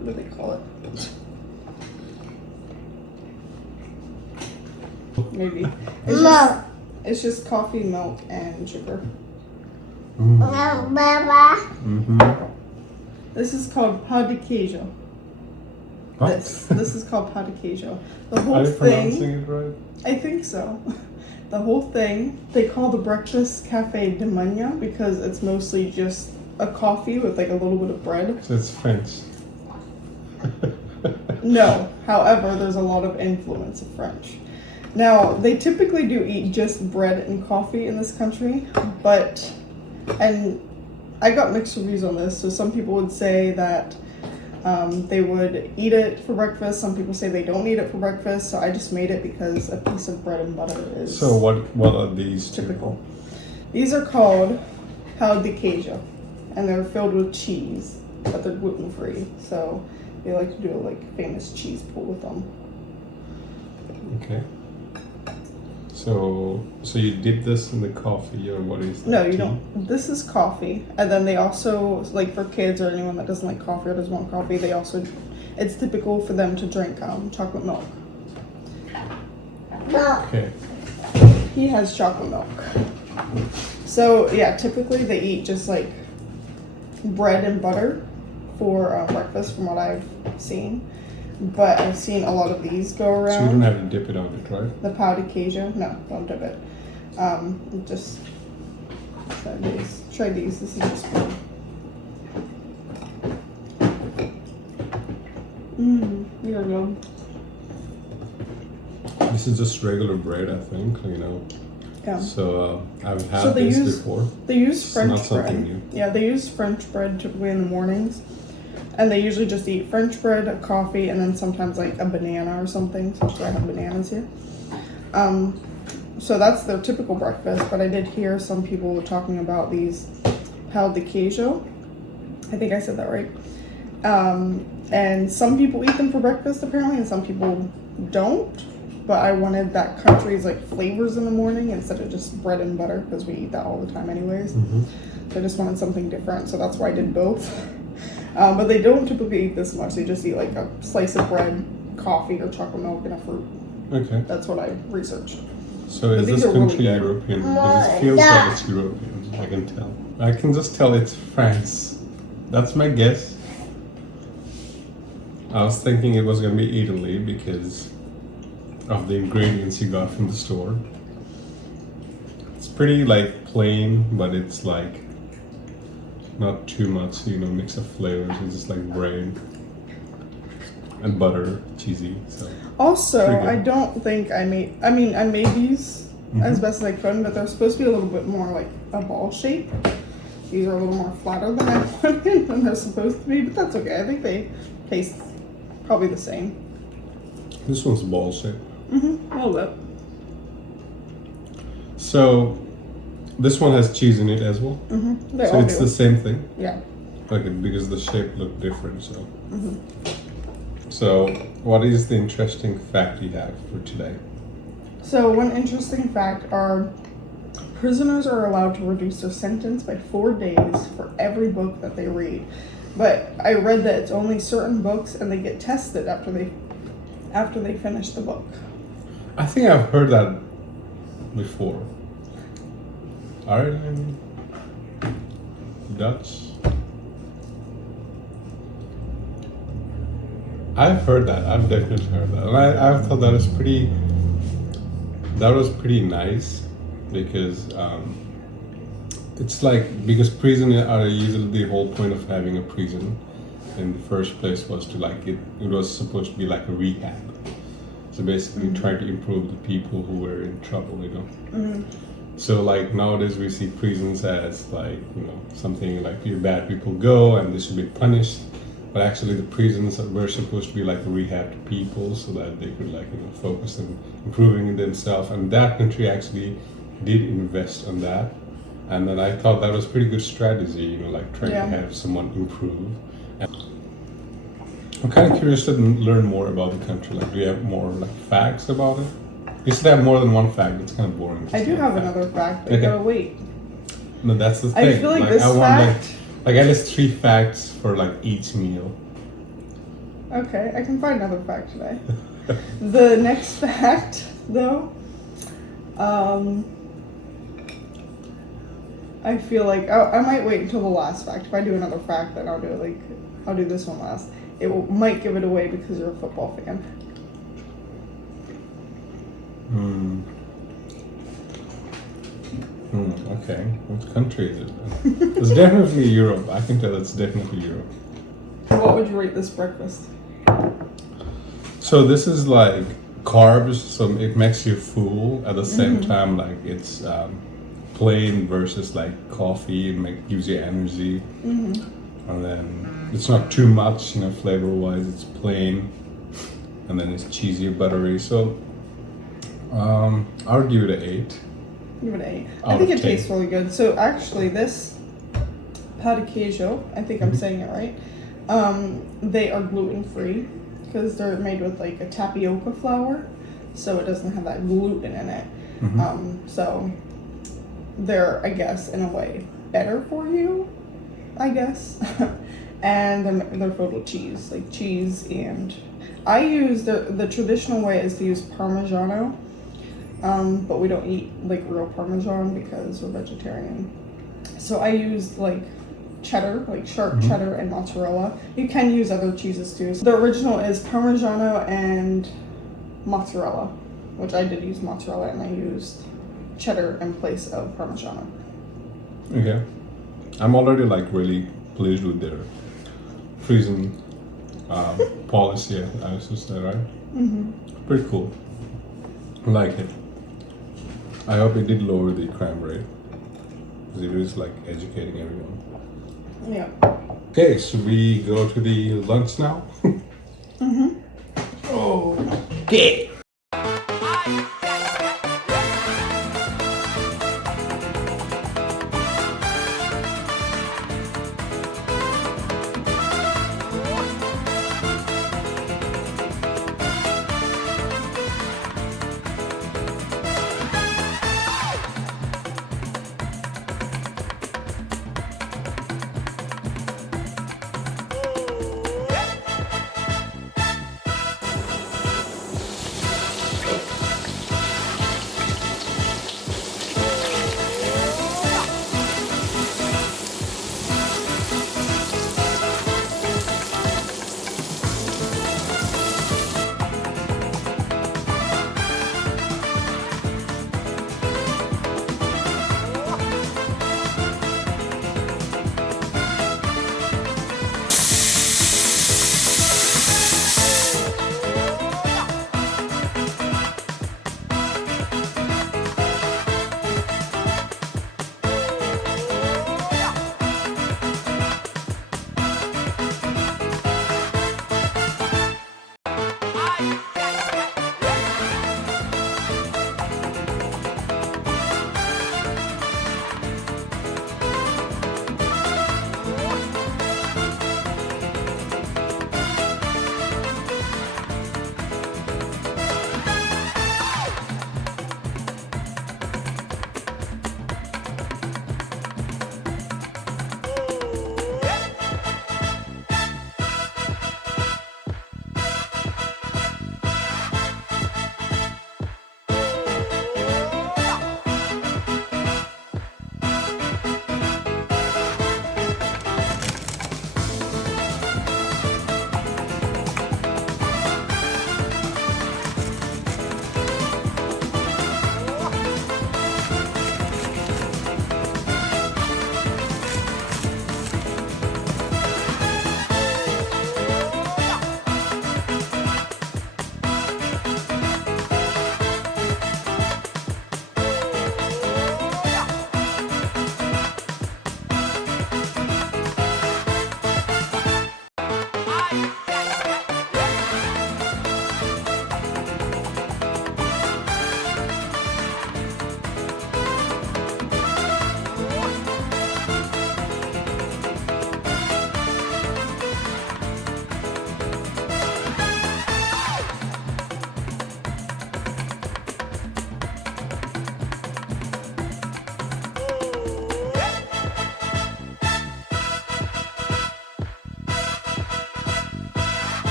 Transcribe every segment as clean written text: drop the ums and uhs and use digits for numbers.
What do they call it? Maybe. It's just coffee, milk, and sugar. This is called pão de queijo. What? This is called pão de queijo. The whole Are you thing. pronouncing it right? I think so. The whole thing they call the breakfast cafe de manhã because it's mostly just a coffee with like a little bit of bread. So it's French. No, however, there's a lot of influence of French. Now, they typically do eat just bread and coffee in this country, and I got mixed reviews on this. So some people would say that they would eat it for breakfast. Some people say they don't eat it for breakfast. So I just made it because a piece of bread and butter is So what are these typical. These are called pão de queijo, and they're filled with cheese, but they're gluten free. So they like to do a famous cheese pull with them. Okay. So you dip this in the coffee, or what is that? No, you don't. This is coffee, and then they also, like for kids or anyone that doesn't like coffee or doesn't want coffee, it's typical for them to drink chocolate milk. Okay. He has chocolate milk. So yeah, typically they eat just like bread and butter for breakfast, from what I've seen. But I've seen a lot of these go around. So you don't have to dip it on it, right? The pão de queijo, no, don't dip it. Just try these. Try these. This is just good. Here we go. This is just regular bread, I think. Yeah. So I've had this before. They use It's French not something bread. new. Yeah, they use French bread typically in the mornings. And they usually just eat French bread, a coffee, and then sometimes like a banana or something. So I have bananas here. So that's their typical breakfast. But I did hear some people were talking about these pão de queijo. I think I said that right. And some people eat them for breakfast apparently, and some people don't. But I wanted that country's flavors in the morning instead of just bread and butter, because we eat that all the time anyways. Mm-hmm. So I just wanted something different. So that's why I did both. But they don't typically eat this much. They just eat like a slice of bread, coffee, or chocolate milk, and a fruit. Okay. That's what I researched. So is this country European? Because it feels like it's European. I can tell. I can just tell it's France. That's my guess. I was thinking it was gonna be Italy because of the ingredients you got from the store. It's pretty plain, but it's not too much, mix of flavors. It's just bread and butter, cheesy. So also, I don't think I made these as best as I could, but they're supposed to be a little bit more like a ball shape. These are a little more flatter than I wanted than they're supposed to be, but that's okay. I think they taste probably the same. This one's ball shape. A little bit. So this one has cheese in it as well. So it's the same thing. Yeah. Because the shape looked different. So. So what is the interesting fact you have for today? So one interesting fact are prisoners are allowed to reduce their sentence by 4 days for every book that they read. But I read that it's only certain books, and they get tested after they finish the book. I think I've heard that before. Ireland, Dutch. I've heard that. I've definitely heard that, and I thought that was pretty nice because it's because prison are usually the whole point of having a prison in the first place was to it was supposed to be like a rehab. So basically try to improve the people who were in trouble, So nowadays we see prisons as something bad people go and they should be punished. But actually the prisons were supposed to be like a rehab to people so that they could focus on improving themselves. And that country actually did invest on that. And then I thought that was pretty good strategy, trying to have someone improve. I'm kind of curious to learn more about the country. Do you have more facts about it? You should have more than one fact. It's kind of boring. I do have another fact, but you gotta wait. No, that's the thing. I feel like this I want fact... at least 3 facts for each meal. Okay, I can find another fact today. The next fact, though, I feel like I might wait until the last fact. If I do another fact, then I'll do this one last. Might give it away because you're a football fan. Okay. What country is it? It's definitely Europe. I can tell it's definitely Europe. What would you rate this breakfast? So this is like carbs, so it makes you full at the same time. Like it's plain versus like coffee. Gives you energy, and then it's not too much, flavor wise. It's plain, and then it's cheesy, buttery. So I would give it an 8. Give it an 8. Out I think of it 10. tastes really good. So actually, this pad de queijo, I think I'm saying it right. They are gluten free because they're made with like a tapioca flour, so it doesn't have that gluten in it. So they're, I guess, in a way, better for you, I guess. And they're filled with cheese, like cheese, and I use the traditional way is to use Parmigiano, but we don't eat like real Parmesan because we're vegetarian. So I use like cheddar, like sharp cheddar and mozzarella. You can use other cheeses too. So the original is Parmigiano and mozzarella, which I did use mozzarella, and I used cheddar in place of Parmigiano. Okay. I'm already like really pleased with their freezing policy, I should say, right? Pretty cool. I like it. I hope it did lower the crime rate, because it is like educating everyone. Yeah. Okay, should we go to the lunch now? Okay.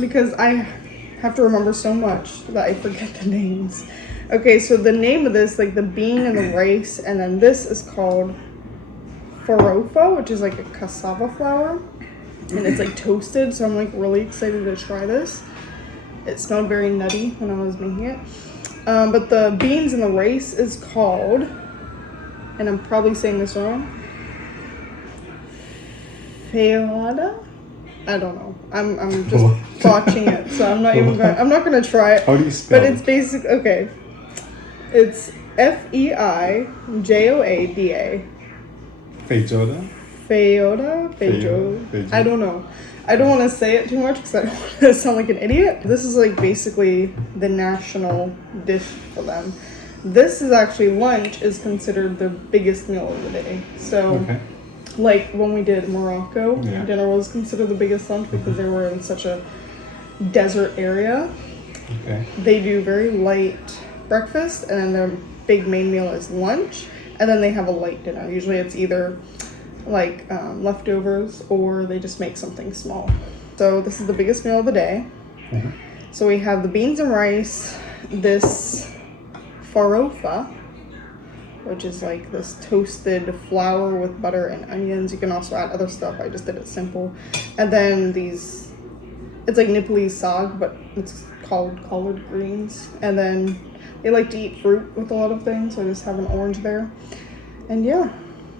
because I have to remember so much that I forget the names. Okay, so the name of this, like the bean and the rice, and then this is called Farofa, which is like a cassava flour, and it's like toasted, so I'm like really excited to try this. It smelled very nutty when I was making it. But the beans and the rice is called, and I'm probably saying this wrong, Feijoada? I don't know. I'm just botching it, so I'm not gonna try it. How do you spell it? But it? it's basic. Okay, it's Feijoada. Feijoada? Feijoada. I don't know. I don't want to say it too much because I don't want to sound like an idiot. This is like basically the national dish for them. This is actually lunch is considered the biggest meal of the day. So. Okay. Like when we did Morocco, Yeah. dinner was considered the biggest lunch because they were in such a desert area. Okay. They do very light breakfast, and then their big main meal is lunch, and then they have a light dinner. Usually it's either like leftovers or they just make something small. So this is the biggest meal of the day. Mm-hmm. So we have the beans and rice, this farofa, which is like this toasted flour with butter and onions. You can also add other stuff. I just did it simple. And then these, it's like Nepalese sag, but it's called collard greens. And then they like to eat fruit with a lot of things, so I just have an orange there. And yeah,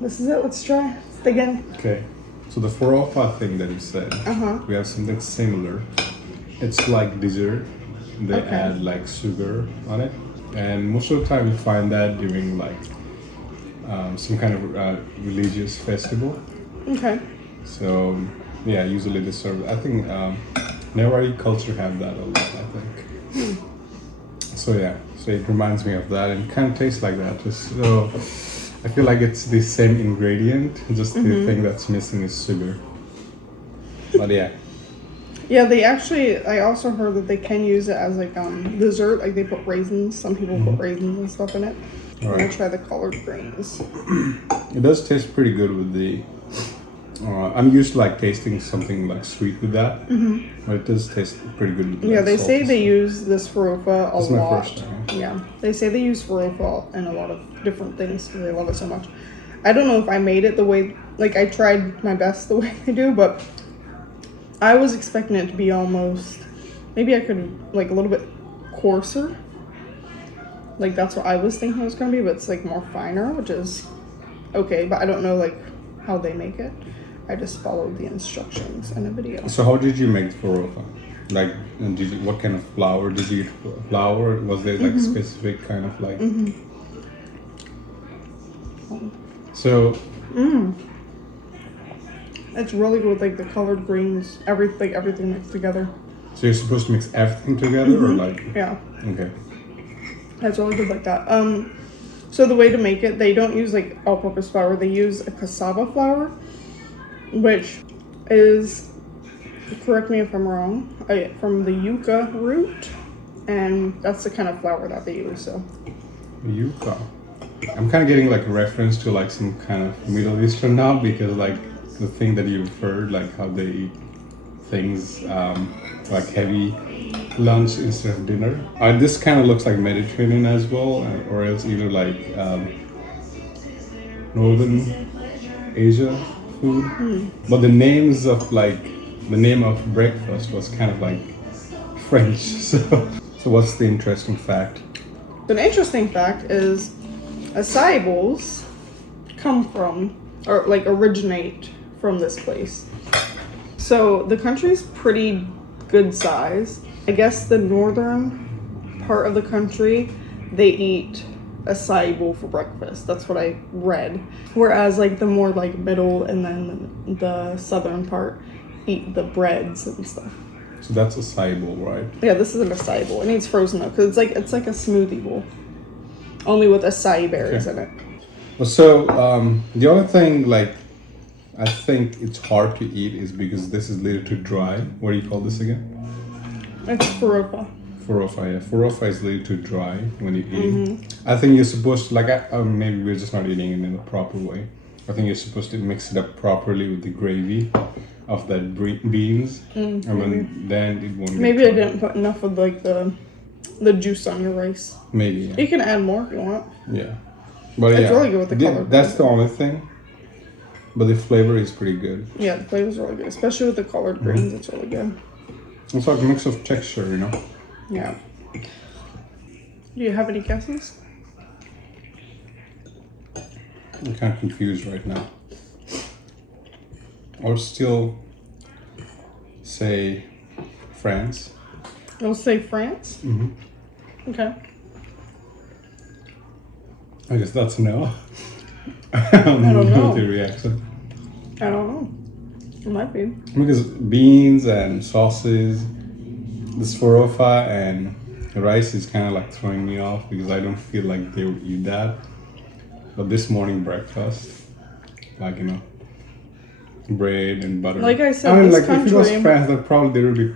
this is it. Let's try. Let's dig in. Okay. So the farofa thing that you said, we have something similar. It's like dessert. They add like sugar on it. And most of the time you find that during like some kind of religious festival. Okay. So yeah, usually they serve. I think Newari culture have that a lot. I think. So yeah, so it reminds me of that, and kind of tastes like that. Just so I feel like it's the same ingredient. Just the thing that's missing is sugar. But yeah. Yeah, they actually, I also heard that they can use it as like dessert. Like they put raisins. Some people put raisins and stuff in it. I'm gonna try the collard greens. It does taste pretty good with the. I'm used to like tasting something like sweet with that, but it does taste pretty good with. Yeah, they say they use this farofa a It's lot. my first time. Yeah, they say they use farofa in a lot of different things because they love it so much. I don't know if I made it the way, like I tried my best the way they do, but I was expecting it to be almost, maybe I could like a little bit coarser. Like that's what I was thinking it was gonna be, but it's like more finer, which is okay. But I don't know like how they make it. I just followed the instructions in a video. So how did you make the farofa? Like, did you, what kind of flour did you use? Flour? Was there like specific kind of like? So. It's really good with like the collard greens, everything mixed together. So you're supposed to mix everything together, or like? Yeah. Okay. That's really good like that. So the way to make it, they don't use like all-purpose flour. They use a cassava flour, which is, correct me if I'm wrong, from the yucca root, and that's the kind of flour that they use. So. Yucca. I'm kind of getting like a reference to like some kind of Middle Eastern now, because like the thing that you've heard, like how they eat things like heavy lunch instead of dinner. This kind of looks like Mediterranean as well, or else either like Northern Asia food. But the names of like, the name of breakfast was kind of like French. So what's the interesting fact? An interesting fact is acai bowls come from, or like originate from this place. So the country's pretty good size. I guess the northern part of the country, they eat acai bowl for breakfast. That's what I read. Whereas like the more like middle and then the southern part eat the breads and stuff. So that's acai bowl, right? Yeah, this is an acai bowl. It needs frozen though, because it's like a smoothie bowl, only with acai berries in it. Well, so the other thing, like, I think it's hard to eat is because this is a little too dry. What do you call this again? It's farofa. Farofa, yeah. Farofa is a little too dry when you eat. I think you're supposed to, like, maybe we're just not eating it in a proper way. I think you're supposed to mix it up properly with the gravy of that beans, and then it won't. Maybe I didn't put enough of like the juice on your rice. Maybe. Yeah. You can add more if you want. Yeah. But It's really good with the color. That's the only thing. But the flavor is pretty good. Yeah, the flavor's really good, especially with the colored greens. It's really good. It's like a mix of texture, you know. Yeah. Do you have any guesses? I'm kind of confused right now. Or still say France. You'll say France? Mm-hmm. Okay. I guess that's no. I don't know the reaction. I don't know. It might be. Because beans and sauces, this farofa and rice is kind of like throwing me off because I don't feel like they would eat that. But this morning breakfast, like, you know, bread and butter. Like I said, I mean, this like country, if it was France, then probably there would be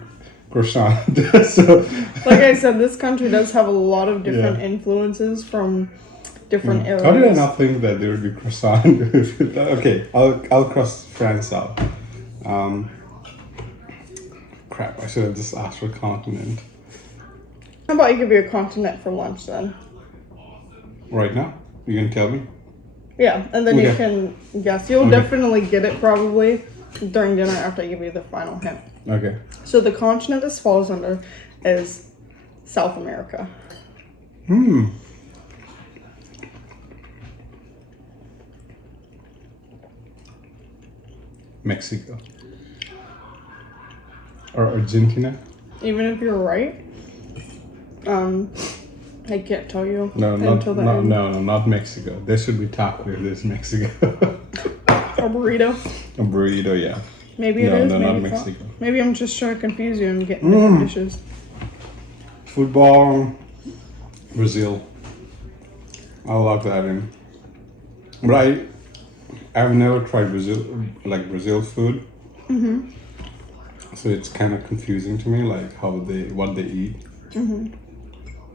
croissant. So, like I said, this country does have a lot of different influences from different areas. How did I not think that there would be croissant? Okay, I'll cross France out. Crap, I should have just asked for continent. How about you give me a continent for lunch then? Right now? You can tell me? Yeah, and then you Okay. can guess. You'll definitely get it probably during dinner after I give you the final hint. Okay. So the continent this falls under is South America. Mexico. Or Argentina? Even if you're right, I can't tell you No, until the end. no, not Mexico. There should be taco if there's Mexico. A burrito. A burrito, yeah. Maybe it No, is. no, maybe not it's Mexico. Not. Maybe I'm just trying to confuse you and get different dishes. Football, Brazil. I love that in. But I've never tried Brazil food. Mm-hmm. So it's kind of confusing to me, like what they eat. Mm-hmm.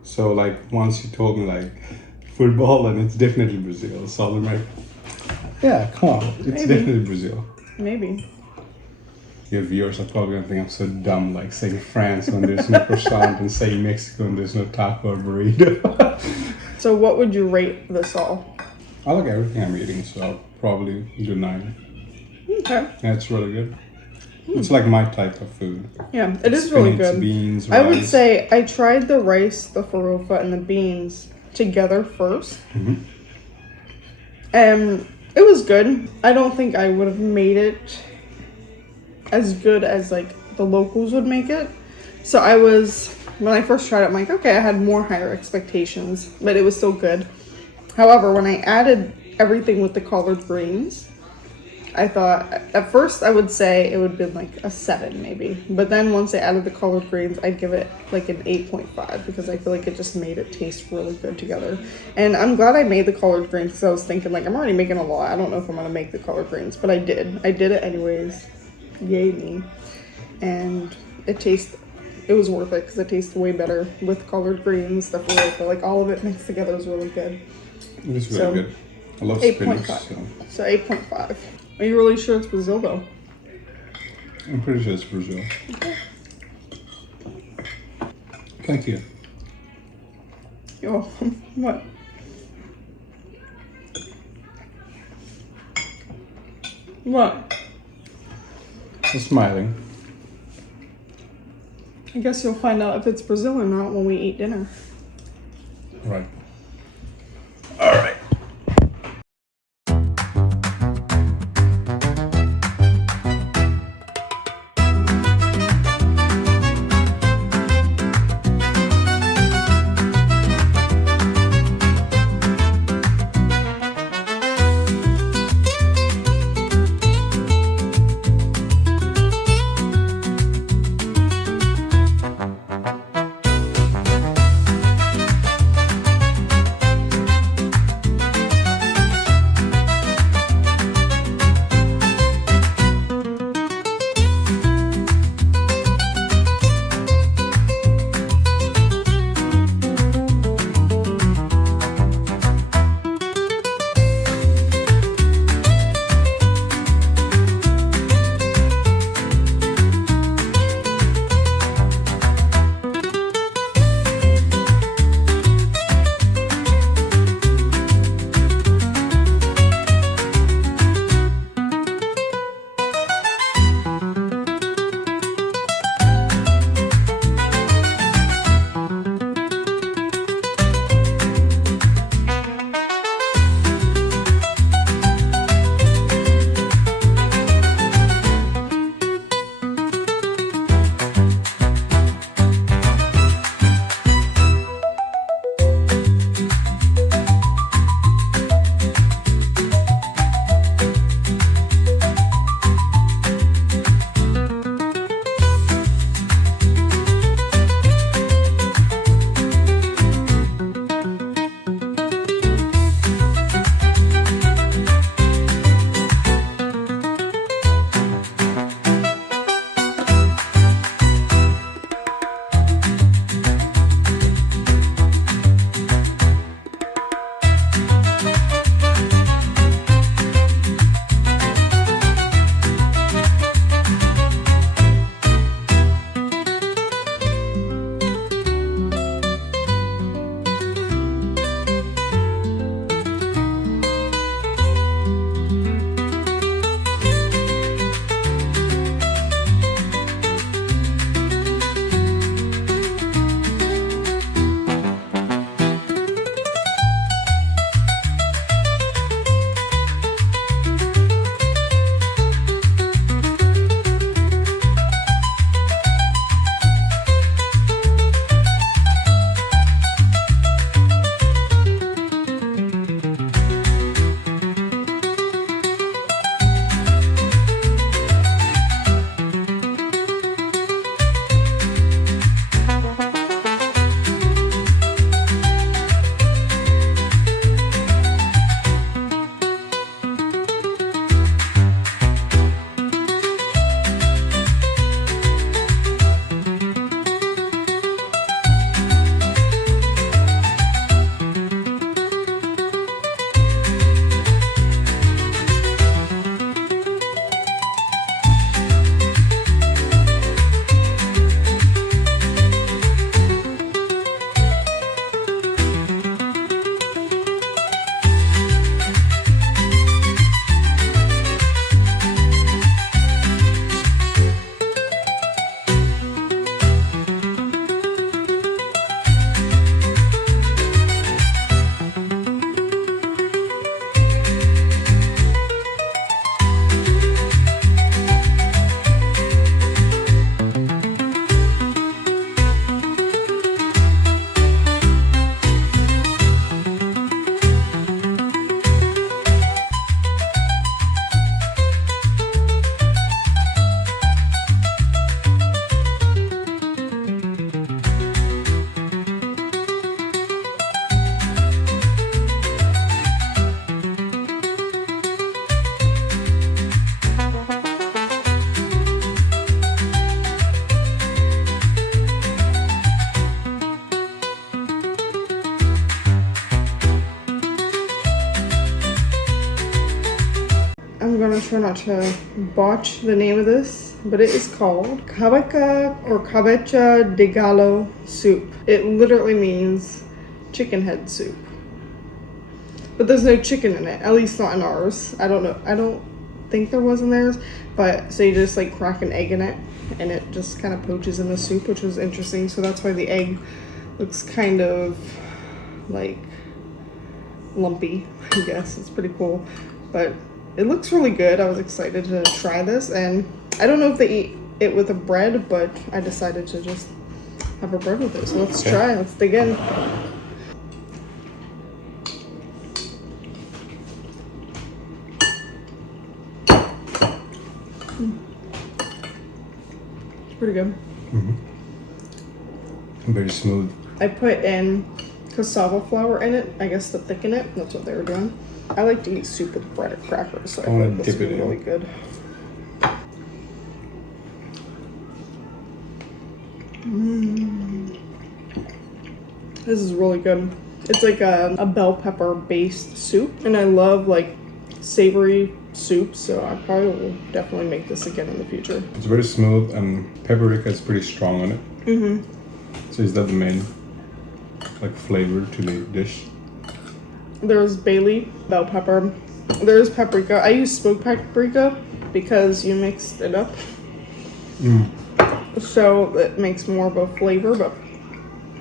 So like once you told me like football, and it's definitely Brazil, South America. Yeah, come on, it's Maybe. definitely Brazil. Maybe. Your viewers are probably gonna think I'm so dumb, like saying France when there's no croissant and saying Mexico and there's no taco or burrito. So what would you rate this all? I like everything I'm eating, so I'll probably do 9. Okay. Yeah, it's really good. It's like my type of food. Yeah, it is really Spinach, good. beans, I would rice. say I tried the rice, the farofa, and the beans together first. Mm-hmm. And it was good. I don't think I would have made it as good as like the locals would make it. So when I first tried it, I'm like, okay, I had more higher expectations, but it was still good. However, when I added everything with the collard greens, I thought at first I would say it would have been like a 7 maybe. But then once I added the collard greens, I'd give it like an 8.5 because I feel like it just made it taste really good together. And I'm glad I made the collard greens because I was thinking like I'm already making a lot. I don't know if I'm going to make the collard greens, but I did. I did it anyways. Yay me. And it was worth it because it tastes way better with collard greens, the farofa, like all of it mixed together is really good. It's really So, good. I love spinach. 8.5. So 8.5. Are you really sure it's Brazil though? I'm pretty sure it's Brazil. Okay. Thank you. You're welcome. What? What? I'm smiling. I guess you'll find out if it's Brazil or not when we eat dinner. Right. All right. gonna try not to botch the name of this, but it is called Cabeca De Galo soup. It literally means chicken head soup. But there's no chicken in it, at least not in ours. I don't know. I don't think there was in theirs. But so you just like crack an egg in it and it just kind of poaches in the soup, which was interesting. So that's why the egg looks kind of like lumpy, I guess. It's pretty cool. But it looks really good. I was excited to try this, and I don't know if they eat it with a bread, but I decided to just have a bread with it. So let's try. Let's dig in. Pretty good. Very smooth. I put in cassava flour in it, I guess to thicken it. That's what they were doing. I like to eat soup with bread or crackers, so I think this would be really good. This is really good. It's like a bell pepper based soup, and I love like savory soup, so I probably will definitely make this again in the future. It's very smooth, and paprika is pretty strong on it. So is that the main like flavor to the dish? There's bay leaf, bell pepper. There's paprika. I use smoked paprika because you mixed it up. So it makes more of a flavor, but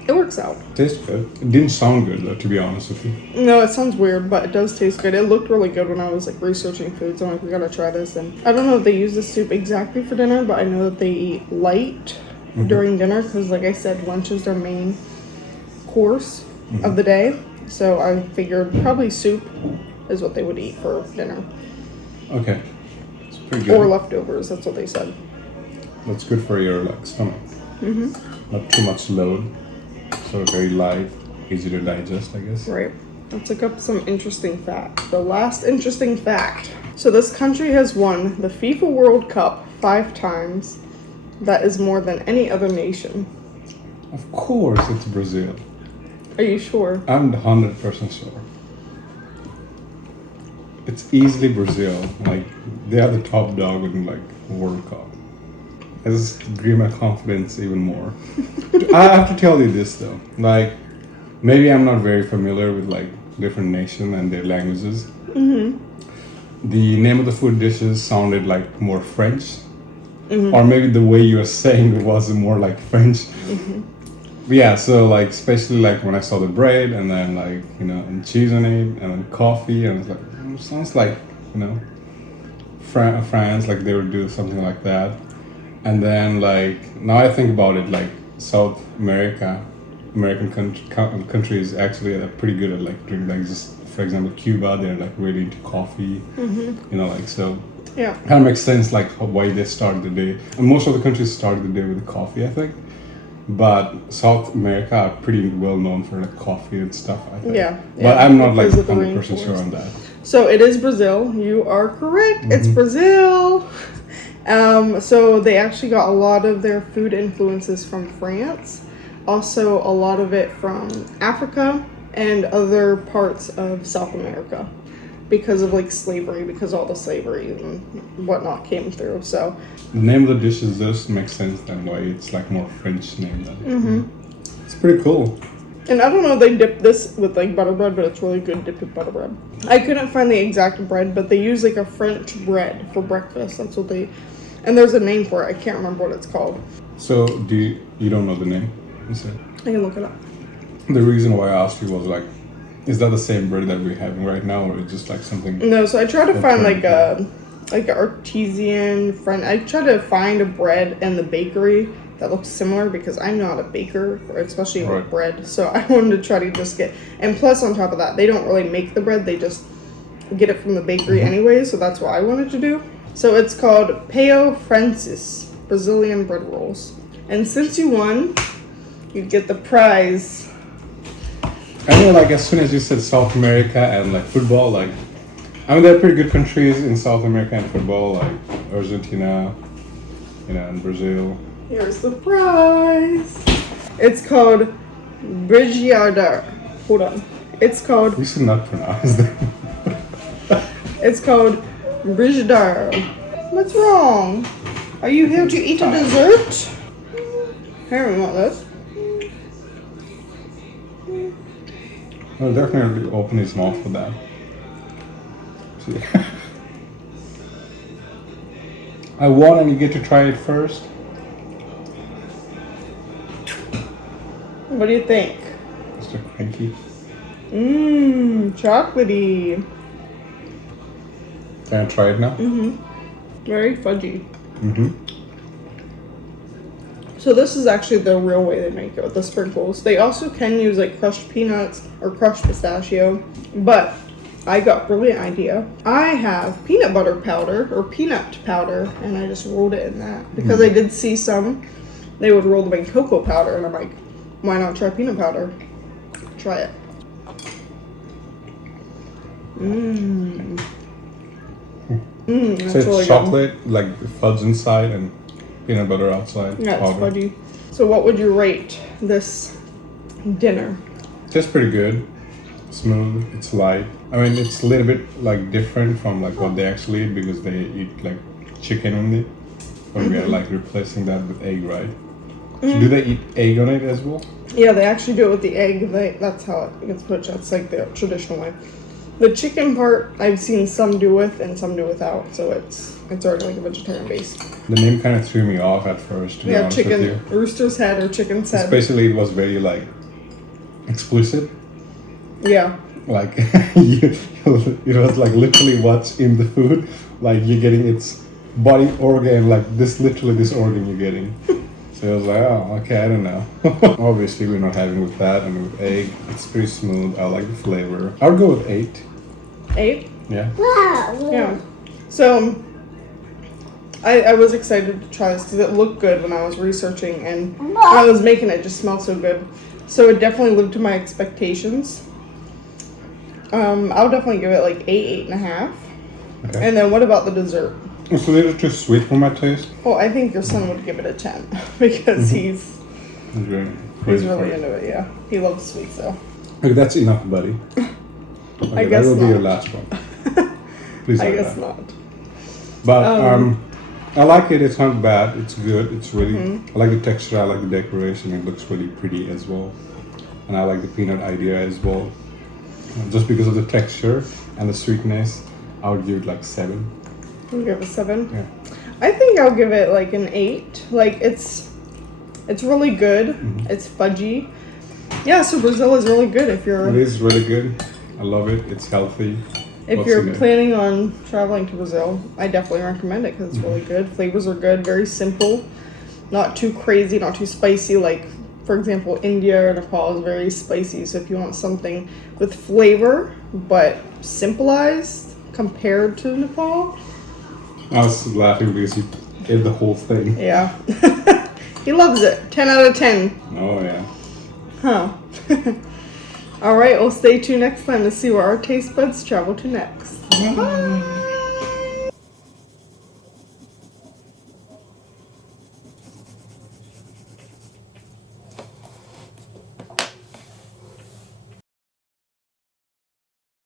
it works out. Tastes good. It didn't sound good though, to be honest with you. No, it sounds weird, but it does taste good. It looked really good when I was like researching foods. I'm like, we gotta try this. And I don't know if they use this soup exactly for dinner, but I know that they eat light during dinner because, like I said, lunch is their main course of the day. So I figured probably soup is what they would eat for dinner. Okay, it's pretty good. Or leftovers. That's what they said. That's good for your like stomach. Not too much load, so very light, easy to digest, I guess. Right. Let's look up some interesting facts. The last interesting fact. So this country has won the FIFA World Cup 5 times. That is more than any other nation. Of course, it's Brazil. Are you sure? I'm 100% sure. It's easily Brazil. Like, they are the top dog in like World Cup. I just grew my confidence even more. I have to tell you this though. Like, maybe I'm not very familiar with like different nations and their languages. The name of the food dishes sounded like more French. Or maybe the way you were saying it was more like French. But yeah, so like especially like when I saw the bread and then like, you know, and cheese on it and then coffee, and it's like, sounds like, you know, France, like they would do something like that. And then like, now I think about it, like South America, American countries actually are pretty good at like drinking, like just for example Cuba, they're like really into coffee, you know, like so. Yeah. Kind of makes sense like why they started the day. And most of the countries started the day with coffee, I think. But South America are pretty well known for like coffee and stuff, I think. Yeah. But I'm not like because of the 100% sure rainforest. on that. So it is Brazil. You are correct. It's Brazil. So they actually got a lot of their food influences from France. Also a lot of it from Africa and other parts of South America. Because of like slavery, because all the slavery and whatnot came through. So The name of the dish is just makes sense then why it's like more French name than It's pretty cool. and I don't know if they dip this with like butter bread, but it's really good dipped with butter bread. I couldn't find the exact bread, but they use like a French bread for breakfast. That's what they, and there's a name for it. I can't remember what it's called. So you don't know the name? You said. I can look it up. The reason why I asked you was like, is that the same bread that we're having right now, or is it just like something? No, so I tried to find like an artesian friend. I tried to find a bread in the bakery that looks similar because I'm not a baker, especially with bread. So I wanted to try to just get, and plus on top of that, they don't really make the bread. They just get it from the bakery anyway. So that's what I wanted to do. So it's called Pão Francis, Brazilian bread rolls. And since you won, you get the prize. I know, like, as soon as you said South America and, like, football, like, I mean, there are pretty good countries in South America and football, like Argentina, you know, and Brazil. Here's the prize. It's called Brigadiero. Hold on. It's called... We should not pronounce that. It's called Brigadiero. What's wrong? Are you here to eat a dessert? Here, you want this? I'll definitely open his mouth for that. See. I won and you get to try it first. What do you think? Mr. Cranky. Chocolatey. Can I try it now? Very fudgy. Mm-hmm. So this is actually the real way they make it with the sprinkles. They also can use like crushed peanuts or crushed pistachio, but I got a brilliant idea. I have peanut butter powder or peanut powder, and I just rolled it in that because I did see some they would roll them in cocoa powder, and I'm like, why not try peanut powder? Try it. That's So it's really chocolate, like fudge inside and peanut butter outside. good. Yeah, it's powder. fudgy. So what would you rate this dinner? Tastes pretty good. Smooth. It's light. I mean, it's a little bit like different from like what they actually eat because they eat like chicken on it. But we are like replacing that with egg, right? So do they eat egg on it as well? Yeah, they actually do it with the egg. That's how it gets put. That's like the traditional way. The chicken part, I've seen some do with and some do without. So it's already like a vegetarian base. The name kind of threw me off at first, to be honest with you. Rooster's head or chicken's head. Especially it was very like explicit. Yeah. Like it was like literally what's in the food. Like you're getting its body organ, like this organ you're getting. So I was like, oh, okay, I don't know. Obviously, we're not having with that and with egg. It's pretty smooth. I like the flavor. I would go with 8. 8? Yeah. Yeah. So I was excited to try this because it looked good when I was researching, and when I was making it, just smelled so good. So it definitely lived to my expectations. I would definitely give it like 8, 8.5. Okay. And then what about the dessert? It's a little too sweet for my taste. Well, I think your son would give it a 10 because he's really into it. Yeah, he loves sweets though. Okay, that's enough, buddy. Okay, I guess that will be not. your last one. Please. I guess not. But I like it. It's not bad. It's good. It's really. I like the texture. I like the decoration. It looks really pretty as well. And I like the peanut idea as well. Just because of the texture and the sweetness, I would give it like 7. You give it a 7? Yeah. I think I'll give it like an 8. Like it's really good. It's fudgy. Yeah, so Brazil is really good if you're. It is really good. I love it. It's healthy. If you're planning on traveling to Brazil, I definitely recommend it because it's really good. Flavors are good, very simple, not too crazy, not too spicy. Like, for example, India or Nepal is very spicy. So if you want something with flavor but simplified compared to Nepal. I was laughing because he ate the whole thing. Yeah. He loves it. 10 out of 10. Oh, yeah. Huh. All right, well, stay tuned next time to see where our taste buds travel to next. Bye.